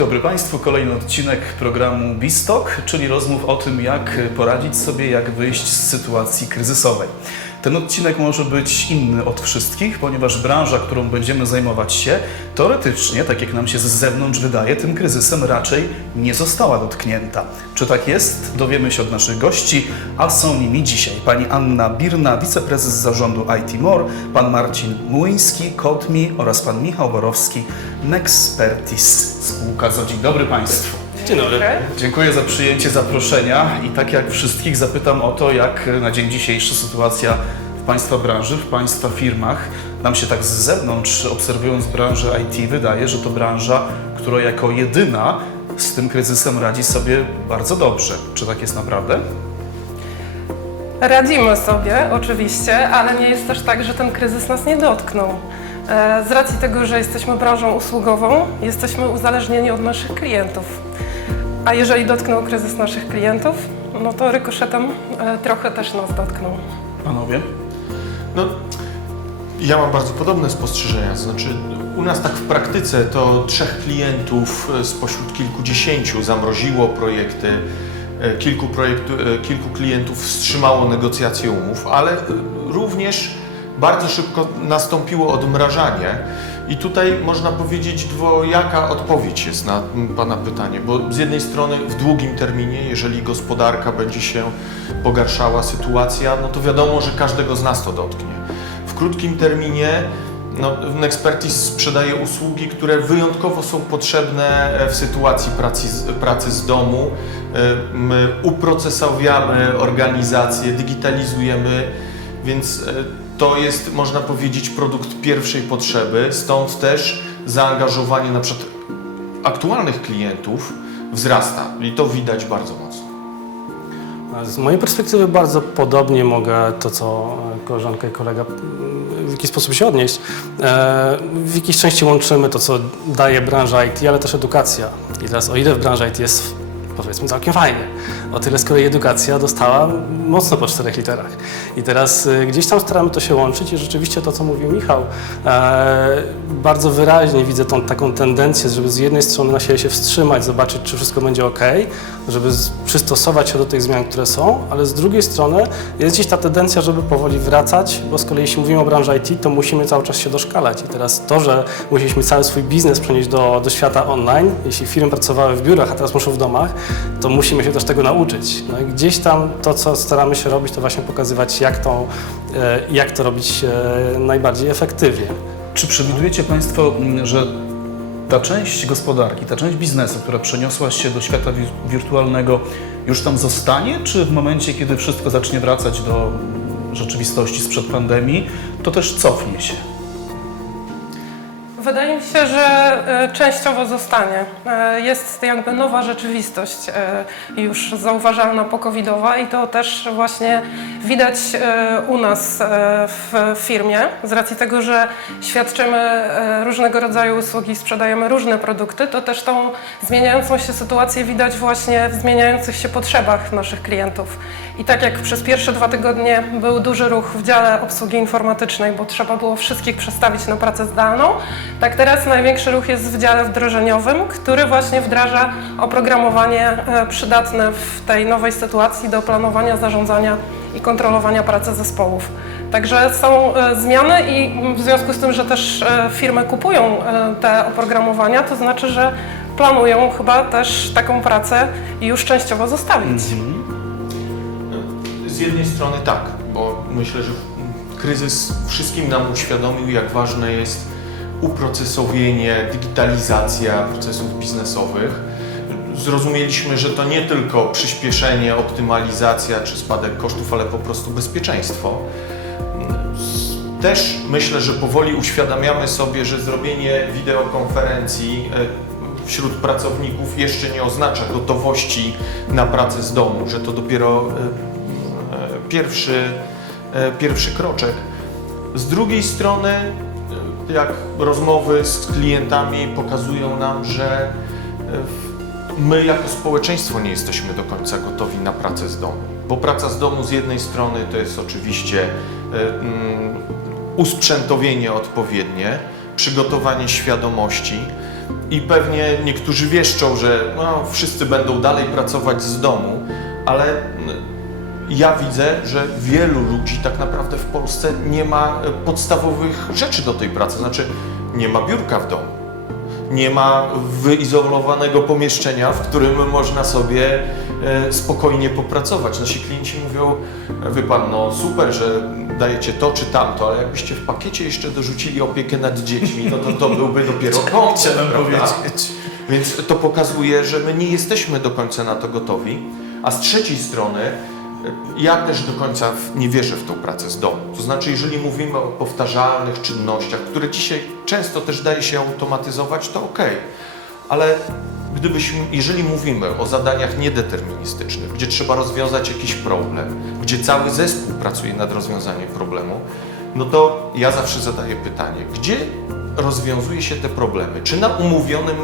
dobry Państwu. Kolejny odcinek programu Bistok, czyli rozmów o tym, jak poradzić sobie, jak wyjść z sytuacji kryzysowej. Ten odcinek może być inny od wszystkich, ponieważ branża, którą będziemy zajmować się, teoretycznie, tak jak nam się z zewnątrz wydaje, tym kryzysem raczej nie została dotknięta. Czy tak jest? Dowiemy się od naszych gości, a są nimi dzisiaj pani Anna Birna, wiceprezes zarządu IT More, pan Marcin Młyński, Kotmi oraz pan Michał Borowski, Nexpertis spółka. Co dzień dobry Państwu. Dzień dobry. Dziękuję za przyjęcie zaproszenia i tak jak wszystkich zapytam o to, jak na dzień dzisiejszy sytuacja w Państwa branży, w Państwa firmach. Nam się tak z zewnątrz, obserwując branżę IT, wydaje, że to branża, która jako jedyna z tym kryzysem radzi sobie bardzo dobrze. Czy tak jest naprawdę? Radzimy sobie, oczywiście, ale nie jest też tak, że ten kryzys nas nie dotknął. E, Z racji tego, że jesteśmy branżą usługową, jesteśmy uzależnieni od naszych klientów. A jeżeli dotknął kryzys naszych klientów, no to rykoszetem e, trochę też nas dotknął. Panowie? No, ja mam bardzo podobne spostrzeżenia. Znaczy, u nas tak w praktyce to trzech klientów e, spośród kilkudziesięciu zamroziło projekty, e, kilku, projektu, kilku klientów wstrzymało negocjacje umów, ale również bardzo szybko nastąpiło odmrażanie. I tutaj można powiedzieć dwojaka odpowiedź jest na Pana pytanie, bo z jednej strony w długim terminie, jeżeli gospodarka będzie się pogarszała, sytuacja, no to wiadomo, że każdego z nas to dotknie. W krótkim terminie no, Nexpertis sprzedaje usługi, które wyjątkowo są potrzebne w sytuacji pracy, pracy z domu. E, My uprocesowiamy organizację, digitalizujemy, więc e, to jest, można powiedzieć, produkt pierwszej potrzeby. Stąd też zaangażowanie na przykład aktualnych klientów wzrasta i to widać bardzo mocno. Z mojej perspektywy bardzo podobnie mogę to, co koleżanka i kolega w jakiś sposób się odnieść. E, W jakiejś części łączymy to, co daje branża IT, ale też edukacja. I teraz o ile w branży IT jest powiedzmy całkiem fajnie, o tyle z kolei edukacja dostała mocno po czterech literach. I teraz e, gdzieś tam staramy to się łączyć i rzeczywiście to, co mówił Michał, e, bardzo wyraźnie widzę tą taką tendencję, żeby z jednej strony na siebie się wstrzymać, zobaczyć, czy wszystko będzie ok, żeby przystosować się do tych zmian, które są, ale z drugiej strony jest gdzieś ta tendencja, żeby powoli wracać, bo z kolei jeśli mówimy o branży IT, to musimy cały czas się doszkalać. I teraz to, że musieliśmy cały swój biznes przenieść do, do świata online, jeśli firmy pracowały w biurach, a teraz muszą w domach, to musimy się też tego nauczyć. No i gdzieś tam to, co staramy się robić, to właśnie pokazywać, jak to, e, jak to robić e, najbardziej efektywnie. Czy przewidujecie Państwo, mm, że ta część gospodarki, ta część biznesu, która przeniosła się do świata wi- wirtualnego, już tam zostanie, czy w momencie, kiedy wszystko zacznie wracać do rzeczywistości sprzed pandemii, to też cofnie się? Wydaje mi się, że e, częściowo zostanie. E, Jest jakby nowa rzeczywistość e, już zauważalna pokowidowa i to też właśnie widać u nas w firmie z racji tego, że świadczymy różnego rodzaju usługi, sprzedajemy różne produkty, to też tą zmieniającą się sytuację widać właśnie w zmieniających się potrzebach naszych klientów. I tak jak przez pierwsze dwa tygodnie był duży ruch w dziale obsługi informatycznej, bo trzeba było wszystkich przestawić na pracę zdalną, tak teraz największy ruch jest w dziale wdrożeniowym, który właśnie wdraża oprogramowanie e, przydatne w tej nowej sytuacji do planowania, zarządzania i kontrolowania pracy zespołów. Także są e, zmiany i w związku z tym, że też e, firmy kupują te oprogramowania, to znaczy, że planują chyba też taką pracę już częściowo zostawić. Z jednej strony tak, bo myślę, że kryzys wszystkim nam uświadomił, jak ważne jest uprocesowienie, digitalizacja procesów biznesowych. Zrozumieliśmy, że to nie tylko przyspieszenie, optymalizacja czy spadek kosztów, ale po prostu bezpieczeństwo. Też myślę, że powoli uświadamiamy sobie, że zrobienie wideokonferencji e, wśród pracowników jeszcze nie oznacza gotowości na pracę z domu, że to dopiero e, e, pierwszy, pierwszy kroczek. Z drugiej strony, jak rozmowy z klientami pokazują nam, że e, my jako społeczeństwo nie jesteśmy do końca gotowi na pracę z domu. Bo praca z domu z jednej strony to jest oczywiście e, mm, usprzętowienie odpowiednie, przygotowanie świadomości, I pewnie niektórzy wieszczą, że no, wszyscy będą dalej pracować z domu, ale mm, ja widzę, że wielu ludzi tak naprawdę w Polsce nie ma e, podstawowych rzeczy do tej pracy. Znaczy, nie ma biurka w domu, nie ma wyizolowanego pomieszczenia, w którym można sobie e, spokojnie popracować. Nasi klienci mówią, wie pan, no super, że dajecie to czy tamto, ale jakbyście w pakiecie jeszcze dorzucili opiekę nad dziećmi, no to to byłby dopiero koncert, powiedzieć. Więc to pokazuje, że my nie jesteśmy do końca na to gotowi, a z trzeciej strony ja też do końca nie wierzę w tą pracę z domu. To znaczy, jeżeli mówimy o powtarzalnych czynnościach, które dzisiaj często też daje się automatyzować, to ok. Ale gdybyśmy, jeżeli mówimy o zadaniach niedeterministycznych, gdzie trzeba rozwiązać jakiś problem, gdzie cały zespół pracuje nad rozwiązaniem problemu, no to ja zawsze zadaję pytanie, gdzie rozwiązuje się te problemy? Czy na umówionym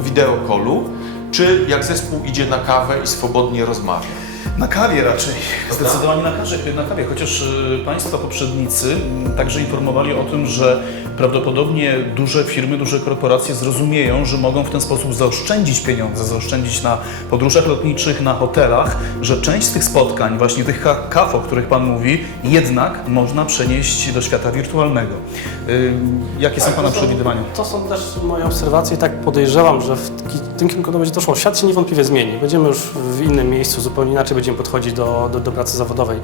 wideokolu, czy jak zespół idzie na kawę i swobodnie rozmawia? Na kawie raczej. Zdecydowanie na, kawie, na kawie, chociaż y, Państwa poprzednicy mm, także informowali o tym, że prawdopodobnie duże firmy, duże korporacje zrozumieją, że mogą w ten sposób zaoszczędzić pieniądze, zaoszczędzić na podróżach lotniczych, na hotelach, że część z tych spotkań, właśnie tych ka- kaw, o których Pan mówi, jednak można przenieść do świata wirtualnego. Y, Jakie są Pana przewidywania? To są też moje obserwacje i tak podejrzewam, że w tym kierunku to będzie to szło. Świat się niewątpliwie zmieni. Będziemy już w innym miejscu, zupełnie inaczej będziemy podchodzić do, do, do pracy zawodowej.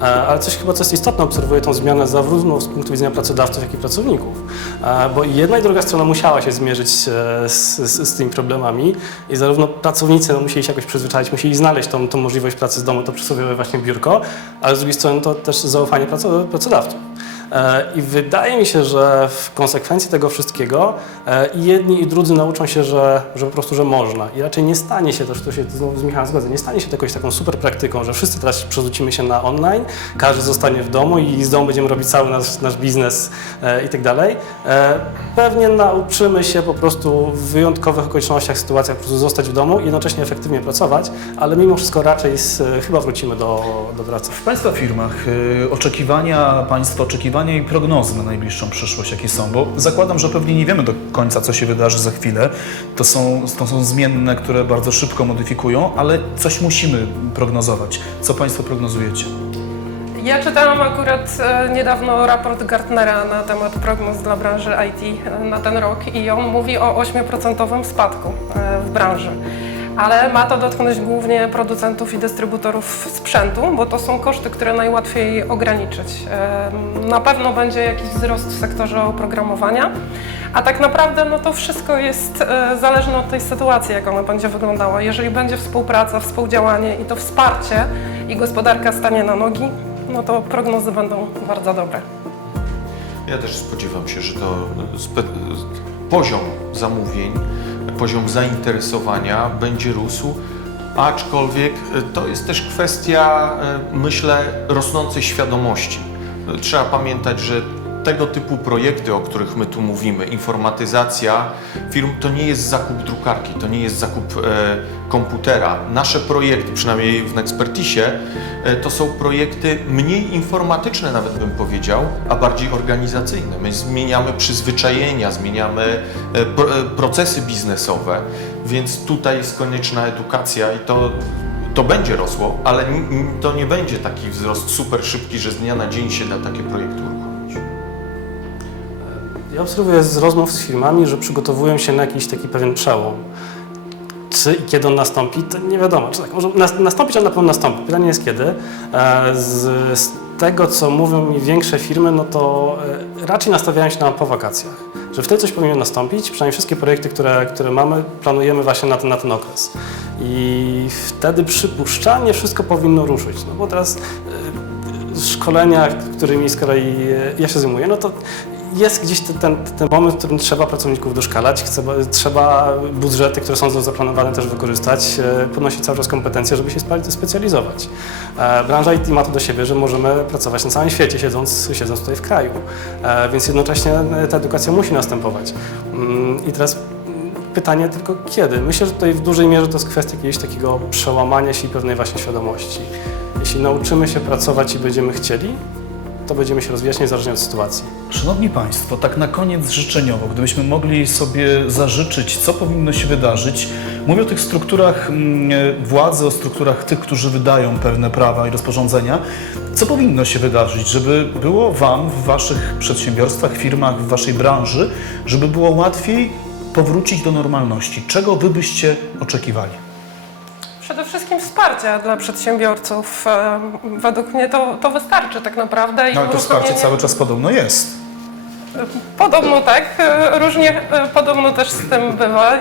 E, Ale coś chyba, co jest istotne, obserwuję tą zmianę zarówno z punktu widzenia pracodawców, jak i pracowników. E, Bo jedna i druga strona musiała się zmierzyć e, z, z, z tymi problemami i zarówno pracownicy no, musieli się jakoś przyzwyczaić, musieli znaleźć tą, tą możliwość pracy z domu, to przysłowiowe właśnie biurko, ale z drugiej strony to też zaufanie praco- pracodawców. E, I wydaje mi się, że w konsekwencji tego wszystkiego e, i jedni i drudzy nauczą się, że, że po prostu, że można. I raczej nie stanie się też, tu się znowu z Michałem zgodzę, nie stanie się to jakąś taką super praktyką, że wszyscy teraz przerzucimy się na online, każdy zostanie w domu i z domu będziemy robić cały nasz, nasz biznes e, i tak dalej. Pewnie nauczymy się po prostu w wyjątkowych okolicznościach, sytuacjach po prostu zostać w domu i jednocześnie efektywnie pracować, ale mimo wszystko raczej z, chyba wrócimy do, do pracy. W Państwa firmach oczekiwania, Państwa oczekiwania i prognozy na najbliższą przyszłość, jakie są? Bo zakładam, że pewnie nie wiemy do końca, co się wydarzy za chwilę. To są, to są zmienne, które bardzo szybko modyfikują, ale coś musimy prognozować. Co Państwo prognozujecie? Ja czytałam akurat e, niedawno raport Gartnera na temat prognoz dla branży IT e, na ten rok i on mówi o 8% spadku e, w branży. Ale ma to dotknąć głównie producentów i dystrybutorów sprzętu, bo to są koszty, które najłatwiej ograniczyć. E, Na pewno będzie jakiś wzrost w sektorze oprogramowania, a tak naprawdę no to wszystko jest e, zależne od tej sytuacji, jak ona będzie wyglądała. Jeżeli będzie współpraca, współdziałanie i to wsparcie i gospodarka stanie na nogi, no to prognozy będą bardzo dobre. Ja też spodziewam się, że to spe- poziom zamówień, poziom zainteresowania będzie rósł, aczkolwiek to jest też kwestia, e, myślę, rosnącej świadomości. Trzeba pamiętać, że tego typu projekty, o których my tu mówimy, informatyzacja firm, to nie jest zakup drukarki, to nie jest zakup e, komputera. Nasze projekty, przynajmniej w Nexpertisie, e, to są projekty mniej informatyczne, nawet bym powiedział, a bardziej organizacyjne. My zmieniamy przyzwyczajenia, zmieniamy e, pro, e, procesy biznesowe, więc tutaj jest konieczna edukacja i to to będzie rosło, ale to nie będzie taki wzrost super szybki, że z dnia na dzień się da takie projekty. Ja obserwuję z rozmów z firmami, że przygotowują się na jakiś taki pewien przełom. Czy i kiedy on nastąpi, to nie wiadomo. Czy tak, może nas- nastąpić, ale na pewno nastąpi. Pytanie jest kiedy. E, Z, tego, co mówią mi większe firmy, no to e, raczej nastawiają się na po wakacjach. Że wtedy coś powinno nastąpić. Przynajmniej wszystkie projekty, które, które mamy, planujemy właśnie na ten, na ten okres. I wtedy przypuszczalnie wszystko powinno ruszyć. No bo teraz e, szkolenia, którymi z kolei ja się zajmuję, no to jest gdzieś ten, ten, ten moment, w którym trzeba pracowników doszkalać, chce, trzeba budżety, które są zaplanowane też wykorzystać, e, podnosić cały czas kompetencje, żeby się spe- specjalizować. E, Branża IT ma to do siebie, że możemy pracować na całym świecie, siedząc, siedząc tutaj w kraju, E, więc jednocześnie ta edukacja musi następować. Mm, I teraz pytanie tylko kiedy? Myślę, że tutaj w dużej mierze to jest kwestia jakiegoś takiego przełamania się i pewnej właśnie świadomości. Jeśli nauczymy się pracować i będziemy chcieli, to będziemy się rozwijać niezależnie od sytuacji. Szanowni Państwo, tak na koniec życzeniowo, gdybyśmy mogli sobie zażyczyć, co powinno się wydarzyć, mówię o tych strukturach mm, władzy, o strukturach tych, którzy wydają pewne prawa i rozporządzenia, co powinno się wydarzyć, żeby było Wam w Waszych przedsiębiorstwach, firmach, w Waszej branży, żeby było łatwiej powrócić do normalności? Czego Wy byście oczekiwali? Przede wszystkim wsparcia dla przedsiębiorców. E, Według mnie to, to wystarczy tak naprawdę. i No ale to wsparcie cały czas podobno jest. Podobno tak, e, różnie e, podobno też z tym bywa.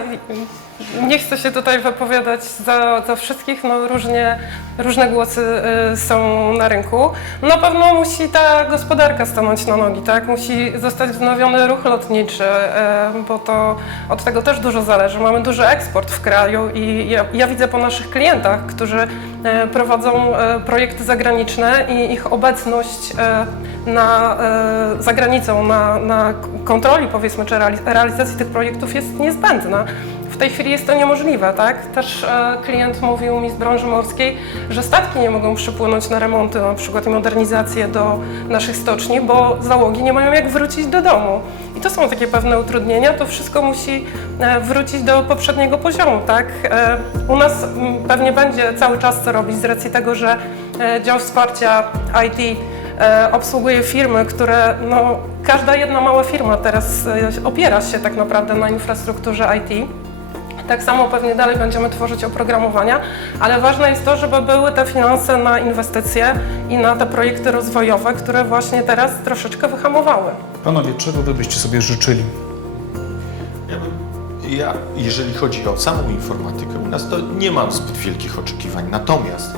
Nie chcę się tutaj wypowiadać za, za wszystkich, no różnie, różne głosy e, są na rynku. Na pewno musi ta gospodarka stanąć na nogi, tak? Musi zostać wznowiony ruch lotniczy, e, bo to od tego też dużo zależy. Mamy duży eksport w kraju i ja, ja widzę po naszych klientach, którzy e, prowadzą e, projekty zagraniczne i ich obecność e, na, e, za granicą, na, na kontroli powiedzmy, czy reali- realizacji tych projektów jest niezbędna. W tej chwili jest to niemożliwe, tak? Też e, klient mówił mi z branży morskiej, że statki nie mogą przypłynąć na remonty na przykład i modernizację do naszych stoczni, bo załogi nie mają jak wrócić do domu. I to są takie pewne utrudnienia, to wszystko musi e, wrócić do poprzedniego poziomu, tak? E, U nas m, pewnie będzie cały czas co robić z racji tego, że e, dział wsparcia IT e, obsługuje firmy, które, no, każda jedna mała firma teraz e, opiera się tak naprawdę na infrastrukturze IT. Tak samo pewnie dalej będziemy tworzyć oprogramowania, ale ważne jest to, żeby były te finanse na inwestycje i na te projekty rozwojowe, które właśnie teraz troszeczkę wyhamowały. Panowie, czego Wy byście sobie życzyli? Ja, bym- ja, jeżeli chodzi o samą informatykę, u nas to nie mam zbyt wielkich oczekiwań. Natomiast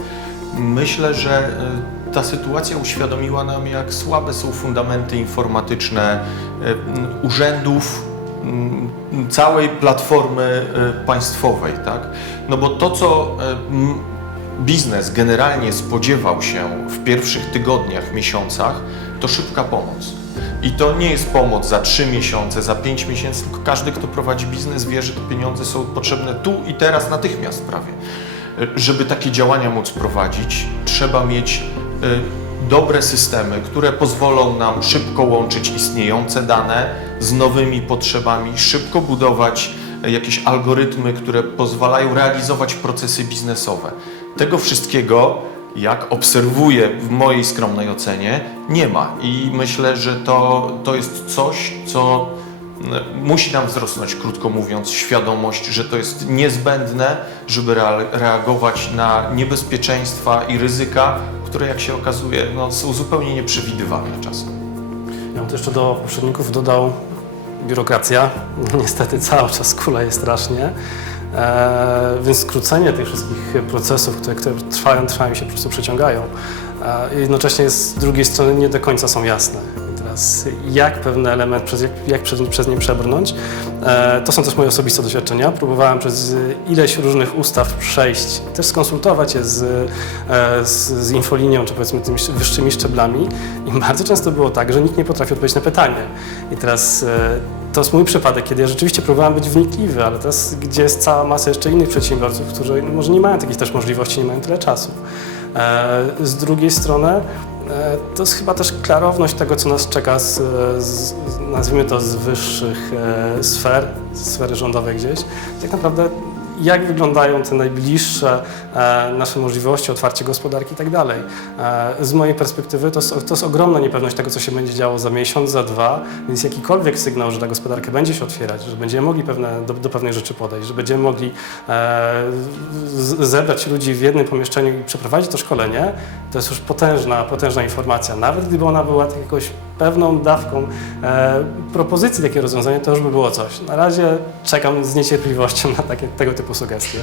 myślę, że e, ta sytuacja uświadomiła nam, jak słabe są fundamenty informatyczne e, urzędów, całej platformy e, państwowej, tak? No bo to, co m, biznes generalnie spodziewał się w pierwszych tygodniach, miesiącach, to szybka pomoc. I to nie jest pomoc za 3 miesiące, za 5 miesięcy, tylko każdy, kto prowadzi biznes, wie, że te pieniądze są potrzebne tu i teraz, natychmiast prawie. Żeby takie działania móc prowadzić, trzeba mieć y, dobre systemy, które pozwolą nam szybko łączyć istniejące dane z nowymi potrzebami, szybko budować y, jakieś algorytmy, które pozwalają realizować procesy biznesowe. Tego wszystkiego jak obserwuję w mojej skromnej ocenie, nie ma. I myślę, że to, to jest coś, co musi nam wzrosnąć, krótko mówiąc, świadomość, że to jest niezbędne, żeby rea- reagować na niebezpieczeństwa i ryzyka, które, jak się okazuje, no, są zupełnie nieprzewidywalne czasem. Ja bym to jeszcze do poprzedników dodał biurokracja. Niestety cały czas kuleje strasznie. E, więc skrócenie tych wszystkich procesów, które, które trwają, trwają i się po prostu przeciągają, e, jednocześnie z drugiej strony nie do końca są jasne. Jak pewne element, przez, jak, jak przez, przez nie przebrnąć, e, to są też moje osobiste doświadczenia. Próbowałem przez ileś różnych ustaw przejść, też skonsultować je z, e, z, z infolinią, czy powiedzmy tymi wyższymi szczeblami i bardzo często było tak, że nikt nie potrafił odpowiedzieć na pytanie. I teraz e, to jest mój przypadek, kiedy ja rzeczywiście próbowałem być wnikliwy, ale teraz, gdzie jest cała masa jeszcze innych przedsiębiorców, którzy może nie mają takich też możliwości, nie mają tyle czasu. E, Z drugiej strony e, to jest chyba też klarowność tego, co nas czeka z, z nazwijmy to z wyższych e, sfer, sfery rządowej gdzieś. Tak naprawdę jak wyglądają te najbliższe e, nasze możliwości, otwarcie gospodarki tak dalej. E, z mojej perspektywy to, to jest ogromna niepewność tego, co się będzie działo za miesiąc, za dwa, więc jakikolwiek sygnał, że ta gospodarka będzie się otwierać, że będziemy mogli pewne, do, do pewnych rzeczy podejść, że będziemy mogli e, zebrać ludzi w jednym pomieszczeniu i przeprowadzić to szkolenie, to jest już potężna, potężna informacja. Nawet gdyby ona była tak jakoś pewną dawką e, propozycji takiego rozwiązania, to już by było coś. Na razie czekam z niecierpliwością na takie, tego typu sugestie.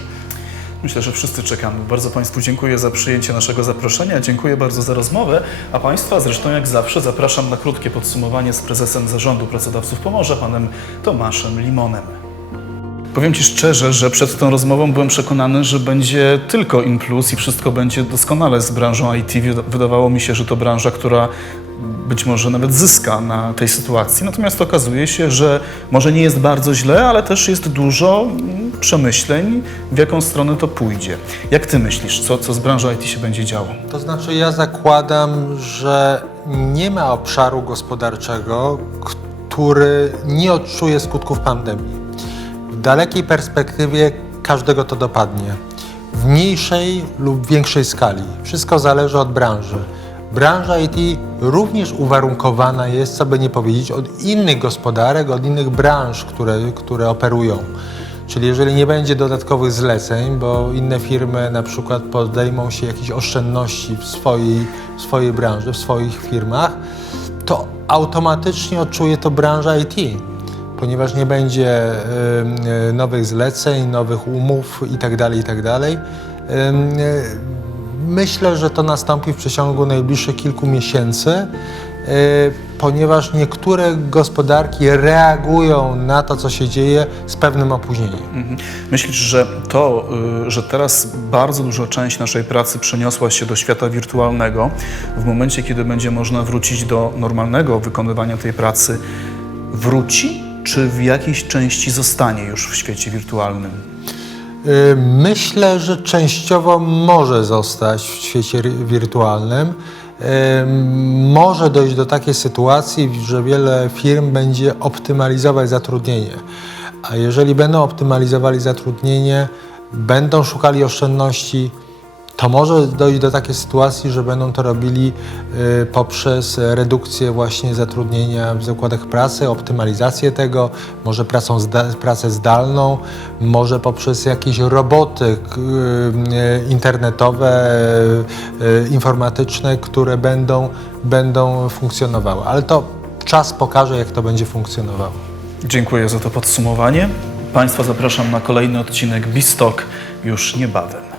Myślę, że wszyscy czekamy. Bardzo Państwu dziękuję za przyjęcie naszego zaproszenia, dziękuję bardzo za rozmowę, a Państwa zresztą jak zawsze zapraszam na krótkie podsumowanie z prezesem Zarządu Pracodawców Pomorza, panem Tomaszem Limonem. Powiem Ci szczerze, że przed tą rozmową byłem przekonany, że będzie tylko in plus i wszystko będzie doskonale z branżą IT. Wydawało mi się, że to branża, która być może nawet zyska na tej sytuacji. Natomiast okazuje się, że może nie jest bardzo źle, ale też jest dużo mm, przemyśleń, w jaką stronę to pójdzie. Jak ty myślisz, co, co z branżą IT się będzie działo? To znaczy, ja zakładam, że nie ma obszaru gospodarczego, który nie odczuje skutków pandemii. W dalekiej perspektywie każdego to dopadnie. W mniejszej lub większej skali. Wszystko zależy od branży. Branża IT również uwarunkowana jest, co by nie powiedzieć, od innych gospodarek, od innych branż, które, które operują. Czyli jeżeli nie będzie dodatkowych zleceń, bo inne firmy na przykład podejmą się jakichś oszczędności w swojej, w swojej branży, w swoich firmach, to automatycznie odczuje to branża IT, ponieważ nie będzie y, nowych zleceń, nowych umów itd. itd. Myślę, że to nastąpi w przeciągu najbliższych kilku miesięcy, y, ponieważ niektóre gospodarki reagują na to, co się dzieje z pewnym opóźnieniem. Mhm. Myślisz, że to, y, że teraz bardzo duża część naszej pracy przeniosła się do świata wirtualnego, w momencie, kiedy będzie można wrócić do normalnego wykonywania tej pracy, wróci, czy w jakiejś części zostanie już w świecie wirtualnym? Y, Myślę, że częściowo może zostać w świecie wirtualnym. Y, Może dojść do takiej sytuacji, że wiele firm będzie optymalizować zatrudnienie. A jeżeli będą optymalizowali zatrudnienie, będą szukali oszczędności, to może dojść do takiej sytuacji, że będą to robili y, poprzez redukcję właśnie zatrudnienia w zakładach pracy, optymalizację tego, może pracą zda, pracę zdalną, może poprzez jakieś roboty y, internetowe, y, y, informatyczne, które będą, będą funkcjonowały. Ale to czas pokaże, jak to będzie funkcjonowało. Dziękuję za to podsumowanie. Państwa zapraszam na kolejny odcinek Bistok już niebawem.